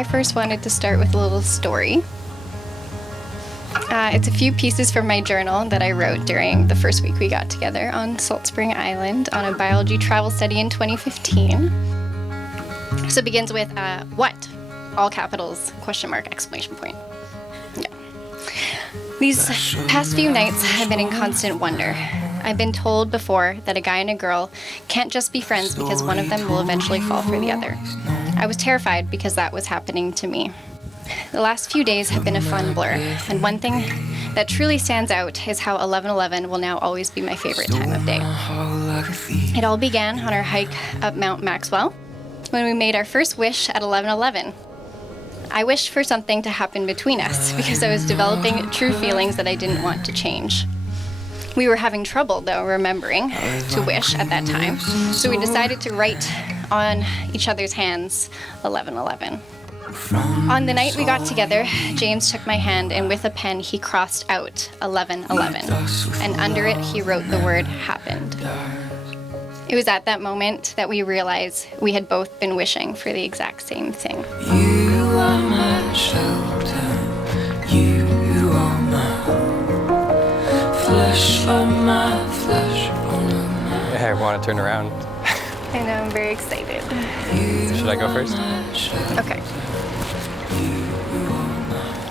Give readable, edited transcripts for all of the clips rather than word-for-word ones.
I first wanted to start with a little story. It's a few pieces from my journal that I wrote during the first week we got together on Salt Spring Island on a biology travel study in 2015. So it begins with what? All capitals, question mark, exclamation point. Yeah. These past few nights have been in constant wonder. I've been told before that a guy and a girl can't just be friends because one of them will eventually fall for the other. I was terrified because that was happening to me. The last few days have been a fun blur, and one thing that truly stands out is how 11:11 will now always be my favorite time of day. It all began on our hike up Mount Maxwell when we made our first wish at 11:11. I wished for something to happen between us because I was developing true feelings that I didn't want to change. We were having trouble, though, remembering to wish at that time, so we decided to write on each other's hands 11:11. On the night we got together, James took my hand and with a pen he crossed out 11:11, and under it he wrote the word happened. It was at that moment that we realized we had both been wishing for the exact same thing. You are my shelter, you are my flesh of my flesh, bone of my... I want to turn around. I know, I'm very excited. Should I go first? Okay.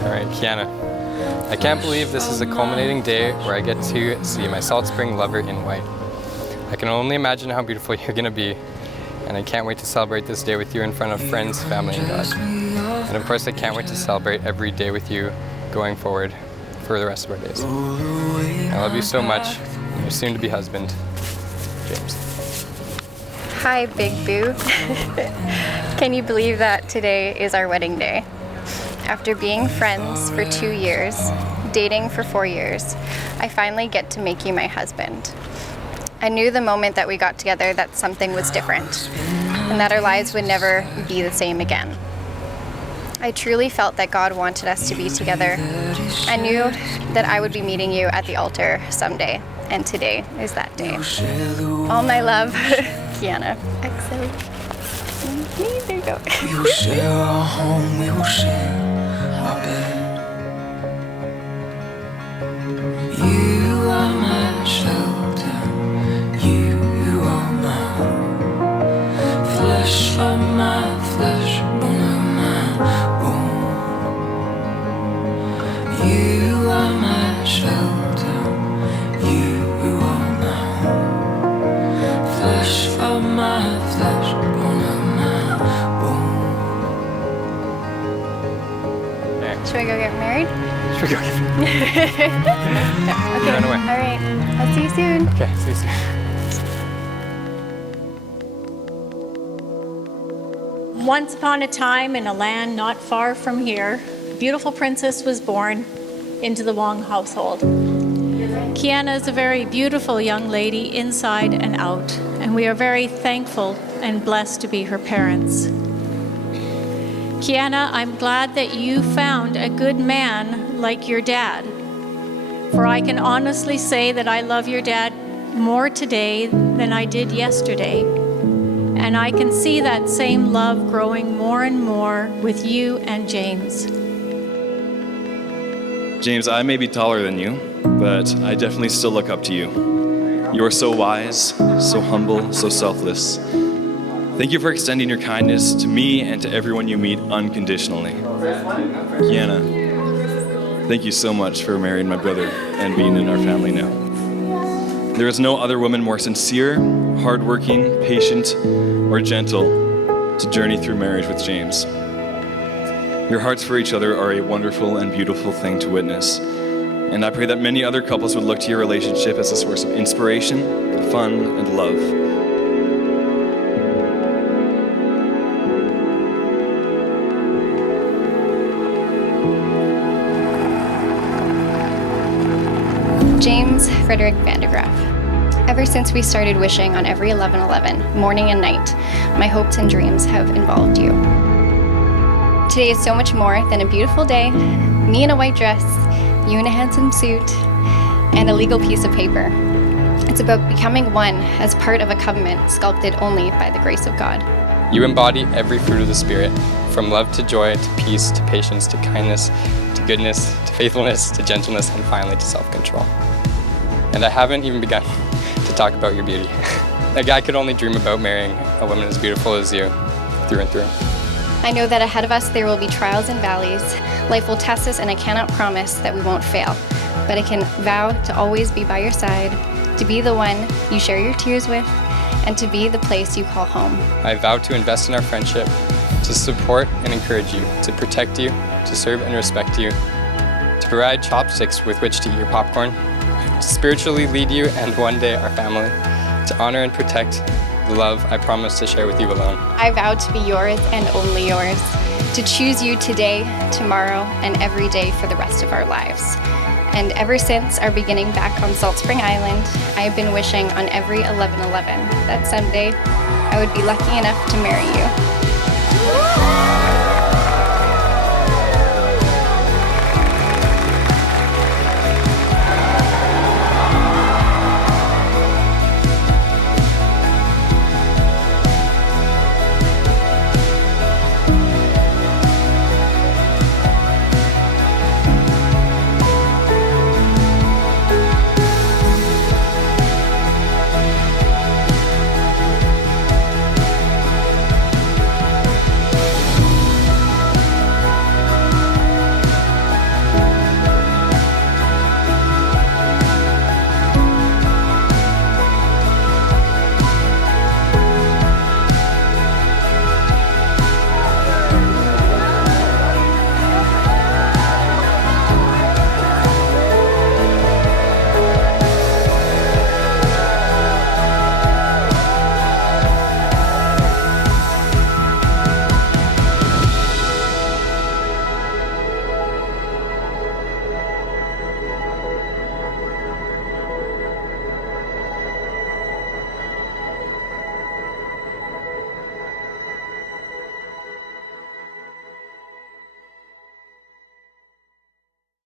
All right, Kiana. I can't believe this is a culminating day where I get to see my Salt Spring lover in white. I can only imagine how beautiful you're gonna be, and I can't wait to celebrate this day with you in front of friends, family, and God. And of course, I can't wait to celebrate every day with you going forward for the rest of our days. I love you so much, and your soon-to-be husband, James. Hi, Big Boo. Can you believe that today is our wedding day? After being friends for 2 years, dating for 4 years, I finally get to make you my husband. I knew the moment that we got together that something was different, and that our lives would never be the same again. I truly felt that God wanted us to be together. I knew that I would be meeting you at the altar someday, and today is that day. All my love, Kiana. XO. There you go. We will share our home, we will share our bed. You are my shelter, you are my flesh of my flesh, bone of my bone. You are my shelter, you are my flesh of my flesh, bone of my bone. Should we go get married? Should we go get Okay. Run away. All right. I'll see you soon. Okay, see you soon. Once upon a time, in a land not far from here, a beautiful princess was born into the Wong household. Kiana is a very beautiful young lady inside and out, and we are very thankful and blessed to be her parents. Kiana, I'm glad that you found a good man like your dad, for I can honestly say that I love your dad more today than I did yesterday. And I can see that same love growing more and more with you and James. James, I may be taller than you, but I definitely still look up to you. You are so wise, so humble, so selfless. Thank you for extending your kindness to me and to everyone you meet unconditionally. Kiana, thank you so much for marrying my brother and being in our family now. There is no other woman more sincere, hardworking, patient, or gentle to journey through marriage with James. Your hearts for each other are a wonderful and beautiful thing to witness. And I pray that many other couples would look to your relationship as a source of inspiration, fun, and love. James Frederick Vandegraff. Ever since we started wishing on every 11:11, morning and night, my hopes and dreams have involved you. Today is so much more than a beautiful day, me in a white dress, you in a handsome suit, and a legal piece of paper. It's about becoming one as part of a covenant sculpted only by the grace of God. You embody every fruit of the Spirit, from love to joy, to peace, to patience, to kindness, to goodness, to faithfulness, to gentleness, and finally to self-control. And I haven't even begun to talk about your beauty. A guy could only dream about marrying a woman as beautiful as you, through and through. I know that ahead of us there will be trials and valleys. Life will test us, and I cannot promise that we won't fail. But I can vow to always be by your side, to be the one you share your tears with, and to be the place you call home. I vow to invest in our friendship, to support and encourage you, to protect you, to serve and respect you, to provide chopsticks with which to eat your popcorn, to spiritually lead you and one day our family, to honor and protect the love I promise to share with you alone. I vow to be yours and only yours, to choose you today, tomorrow, and every day for the rest of our lives. And ever since our beginning back on Salt Spring Island, I have been wishing on every 11/11 that someday I would be lucky enough to marry you.